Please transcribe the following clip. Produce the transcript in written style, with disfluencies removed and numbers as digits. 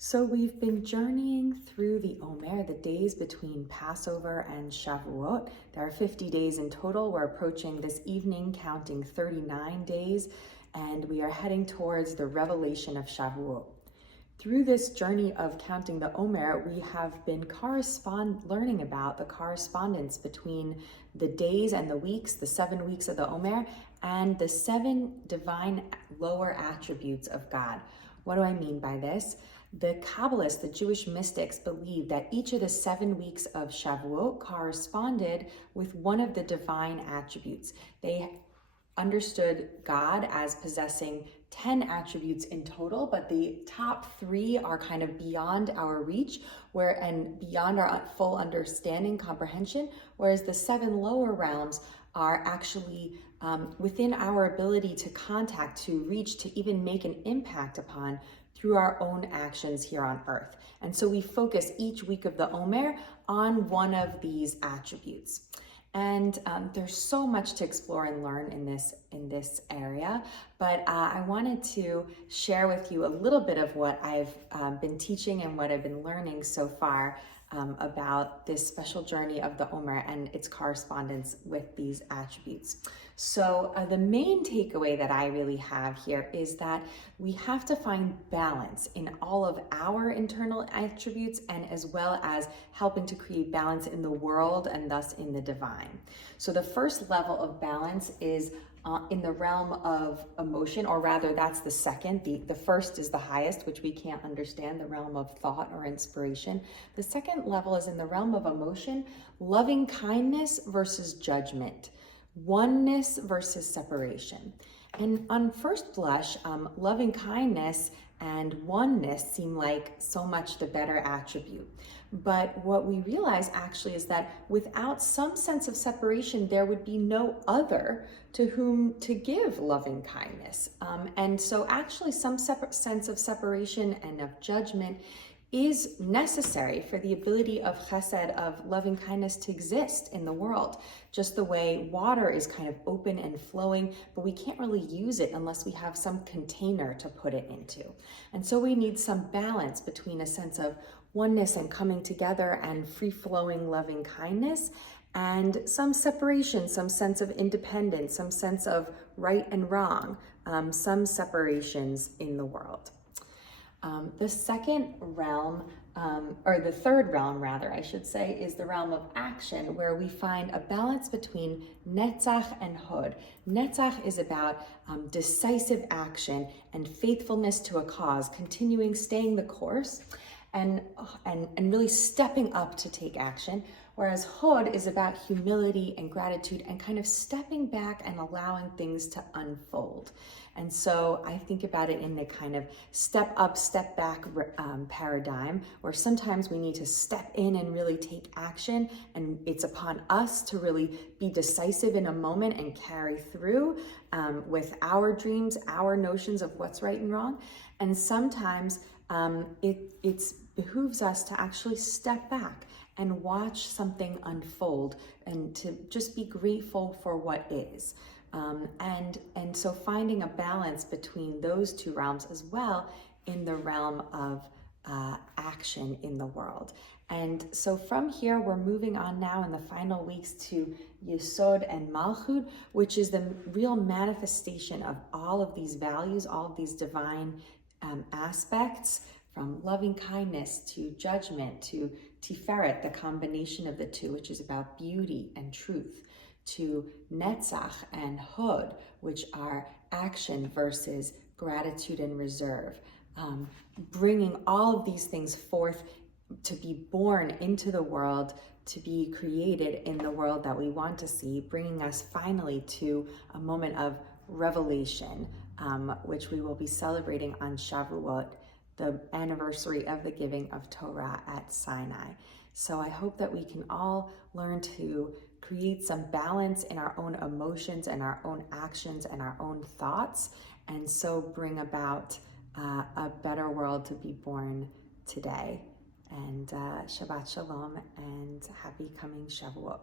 So we've been journeying through the Omer, the days between Passover and Shavuot. There are 50 days in total. We're approaching this evening, counting 39 days, and we are heading towards the revelation of Shavuot. Through this journey of counting the Omer, we have been learning about the correspondence between the days and the weeks, the 7 weeks of the Omer, and the 7 divine lower attributes of God. What do I mean by this? The Kabbalists, the Jewish mystics, believe that each of the 7 weeks of Shavuot corresponded with one of the divine attributes. They understood God as possessing 10 attributes in total, but the top 3 are kind of beyond our reach and beyond our full understanding, comprehension, whereas the 7 lower realms are actually within our ability to contact, to reach, to even make an impact upon through our own actions here on earth. And so we focus each week of the Omer on one of these attributes. And there's so much to explore and learn in this area, but I wanted to share with you a little bit of what I've been teaching and what I've been learning so far about this special journey of the Omer and its correspondence with these attributes. So the main takeaway that I really have here is that we have to find balance in all of our internal attributes, and as well as helping to create balance in the world and thus in the divine. So the first level of balance is in the realm of emotion, or rather that's the second. The first is the highest, which we can't understand, the realm of thought or inspiration. The second level is in the realm of emotion, loving kindness versus judgment, oneness versus separation. And on first blush, loving kindness and oneness seem like so much the better attribute. But what we realize actually is that without some sense of separation, there would be no other to whom to give loving kindness. And so actually some sense of separation and of judgment is necessary for the ability of chesed, of loving kindness, to exist in the world. Just the way water is kind of open and flowing, but we can't really use it unless we have some container to put it into. And so we need some balance between a sense of oneness and coming together and free-flowing loving kindness, and some separation, some sense of independence, some sense of right and wrong, some separations in the world. The second realm, or the third realm rather, I should say, is the realm of action, where we find a balance between netzach and hod. Netzach is about decisive action and faithfulness to a cause, continuing, staying the course, and really stepping up to take action. Whereas hod is about humility and gratitude and kind of stepping back and allowing things to unfold. And so I think about it in the kind of step up, step back paradigm, where sometimes we need to step in and really take action, and it's upon us to really be decisive in a moment and carry through with our dreams, our notions of what's right and wrong. And sometimes it behooves us to actually step back and watch something unfold and to just be grateful for what is. And so finding a balance between those two realms as well in the realm of action in the world. And so from here, we're moving on now in the final weeks to Yesod and Malchut, which is the real manifestation of all of these values, all of these divine aspects, from loving kindness to judgment to Tiferet, the combination of the two, which is about beauty and truth, to Netzach and Hod, which are action versus gratitude and reserve. Bringing all of these things forth to be born into the world, to be created in the world that we want to see, bringing us finally to a moment of revelation, which we will be celebrating on Shavuot, the anniversary of the giving of Torah at Sinai. So I hope that we can all learn to create some balance in our own emotions and our own actions and our own thoughts, and so bring about a better world to be born today. And Shabbat Shalom and happy coming Shavuot.